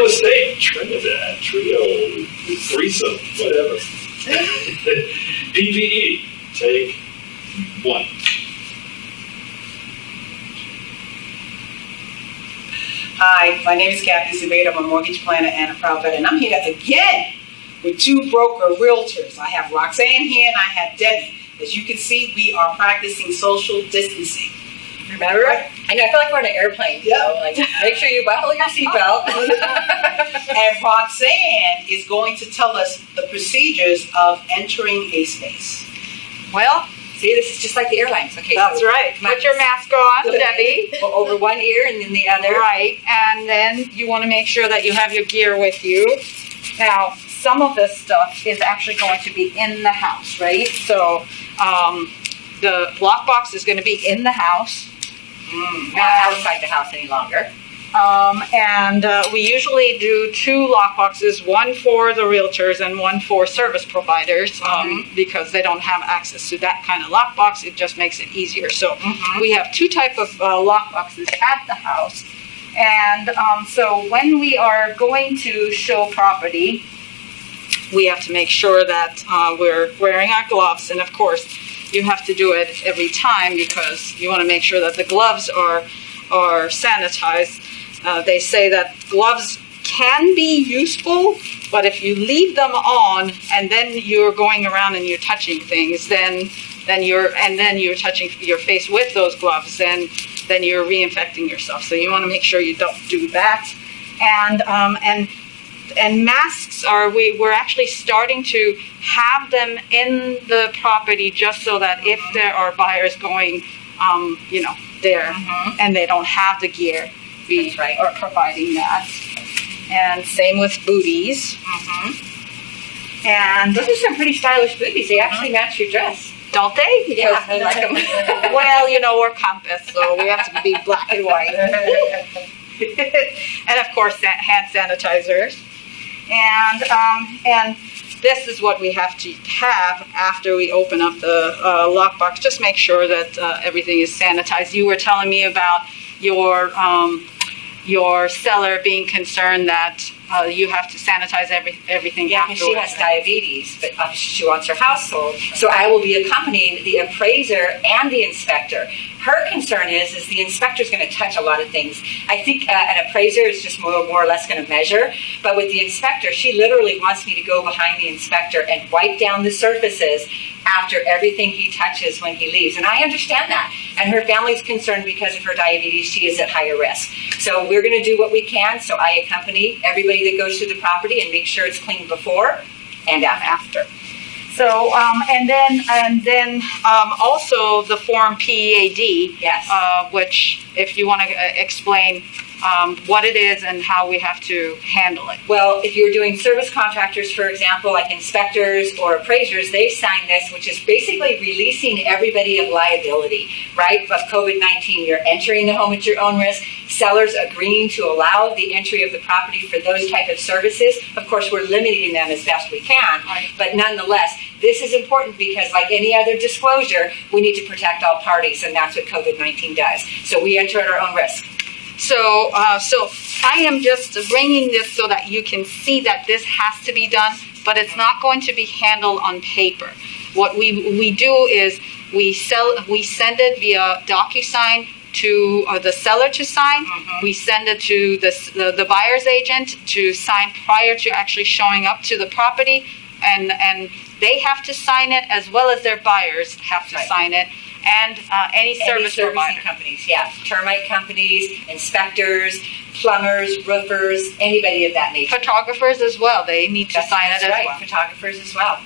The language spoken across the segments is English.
Trio estate, Trinidad, trio, threesome, whatever. PPE, take 1. Hi, my name is Cathy. I'm a mortgage planner and a proud vet, and I'm here again with 2 broker realtors. I have Roxanne here and I have Debbie. As you can see, we are practicing social distancing. Remember? I know, I feel like we're on an airplane. Yep. So, like, make sure you buckle your seatbelt. And Roxanne is going to tell us the procedures of entering a space. Well, see, this is just like the airlines. Okay, That's so right. Put your mask on, Debbie. over one ear and then the other. Right, and then you want to make sure that you have your gear with you. Now, some of this stuff is actually going to be in the house, right? So, the lockbox is going to be in the house. Not outside the house any longer. And we usually do 2 lockboxes, one for the realtors and one for service providers, because they don't have access to that kind of lockbox. It just makes it easier. So we have 2 types of lockboxes at the house. And so when we are going to show property, we have to make sure that we're wearing our gloves. And of course, you have to do it every time because you want to make sure that the gloves are sanitized. They say that gloves can be useful, but if you leave them on and then you're going around and you're touching things, then you're touching your face with those gloves, then you're reinfecting yourself. So you want to make sure you don't do that. And masks we're actually starting to have them in the property just so that if there are buyers going, there and they don't have the gear, we are providing that. And same with booties. And Those are some pretty stylish booties. They actually match your dress. don't they? Yeah, I like them. Well, we're compass, so we have to be black and white. And of course, hand sanitizers. And this is what we have to have after we open up the lockbox. Just make sure that everything is sanitized. You were telling me about your seller being concerned that you have to sanitize everything. Yeah, because she has diabetes, but she wants her house sold. So I will be accompanying the appraiser and the inspector. Her concern is the inspector's going to touch a lot of things. I think an appraiser is just more or less going to measure, but with the inspector, she literally wants me to go behind the inspector and wipe down the surfaces after everything he touches when he leaves. And I understand that. And her family's concerned because of her diabetes, she is at higher risk. So we're going to do what we can. So I accompany everybody that goes to the property and make sure it's clean before and after. So, and then also the form PEAD, Yes. which if you want to explain what it is and how we have to handle it. Well, if you're doing service contractors, for example, like inspectors or appraisers, they sign this, which is basically releasing everybody of liability, right? Of COVID-19, you're entering the home at your own risk. Sellers agreeing to allow the entry of the property for those type of services. Of course, we're limiting them as best we can, but nonetheless, this is important because like any other disclosure, we need to protect all parties, and that's what COVID-19 does. So we enter at our own risk. So I am just bringing this so that you can see that this has to be done, but it's not going to be handled on paper. What we do is we send it via DocuSign to the seller to sign. We send it to the buyer's agent to sign prior to actually showing up to the property, and they have to sign it as well as their buyers have to sign it. And any service provider. Companies, yeah. Termite companies, inspectors, plumbers, roofers, anybody of that nature. Photographers as well. They need to sign it as well. Photographers as well.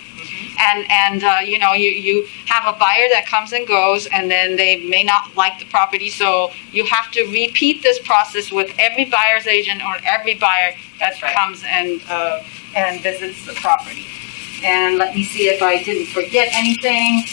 And you have a buyer that comes and goes, and then they may not like the property, so you have to repeat this process with every buyer's agent or every buyer that comes and visits the property. And let me see if I didn't forget anything.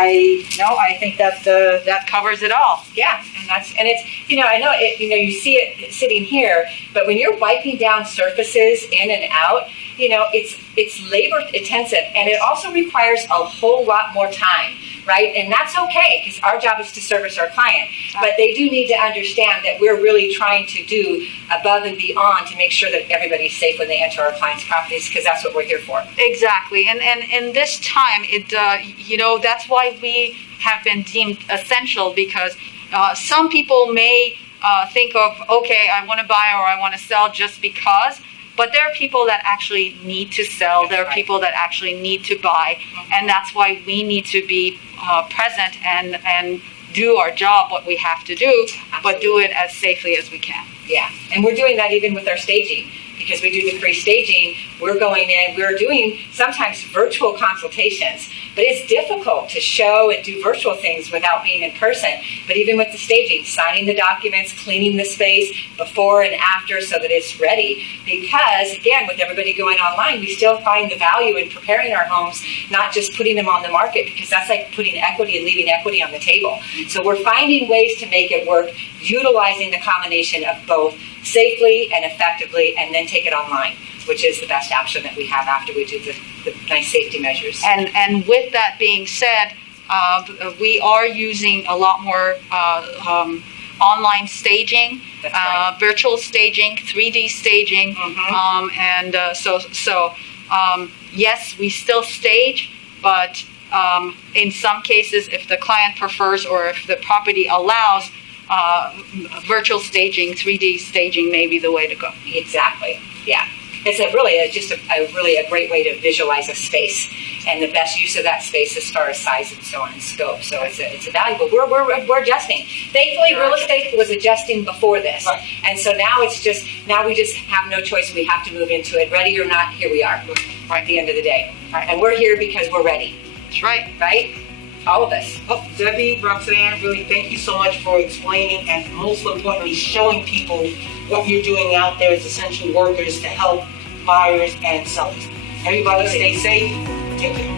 I think that covers it all. Yeah, and it's I know it, you see it sitting here, but when you're wiping down surfaces in and out, it's labor intensive, and it also requires a whole lot more time, right? And that's okay, because our job is to service our client. But they do need to understand that we're really trying to do above and beyond to make sure that everybody's safe when they enter our clients' properties, because that's what we're here for. Exactly. And in this time, that's why we have been deemed essential, because some people may think of, okay, I want to buy or I want to sell just because, but there are people that actually need to sell. There are people that actually need to buy, and that's why we need to be present and do our job, what we have to do, but do it as safely as we can. Yeah, and we're doing that even with our staging, because we do the pre-staging. We're going in, we're doing sometimes virtual consultations, but it's difficult to show and do virtual things without being in person. But even with the staging, signing the documents, cleaning the space before and after so that it's ready. Because again, with everybody going online, we still find the value in preparing our homes, not just putting them on the market, because that's like putting equity and leaving equity on the table. So we're finding ways to make it work, utilizing the combination of both safely and effectively, and then take it online, which is the best option that we have after we do the nice safety measures. And with that being said, we are using a lot more online staging, That's right. Virtual staging, 3D staging, yes, we still stage, but in some cases, if the client prefers or if the property allows, virtual staging, 3D staging may be the way to go. Exactly. Yeah. It's really a great way to visualize a space and the best use of that space as far as size and so on and scope. So it's a valuable. We're adjusting. Thankfully, real estate was adjusting before this, Right. and so now we just have no choice. We have to move into it. Ready or not, here we are. Right at the end of the day, and we're here because we're ready. That's right. Right. All of us. Oh, Debbie, Roxanne, really thank you so much for explaining and most importantly showing people what you're doing out there as essential workers to help buyers and sellers. Everybody stay safe. Take care.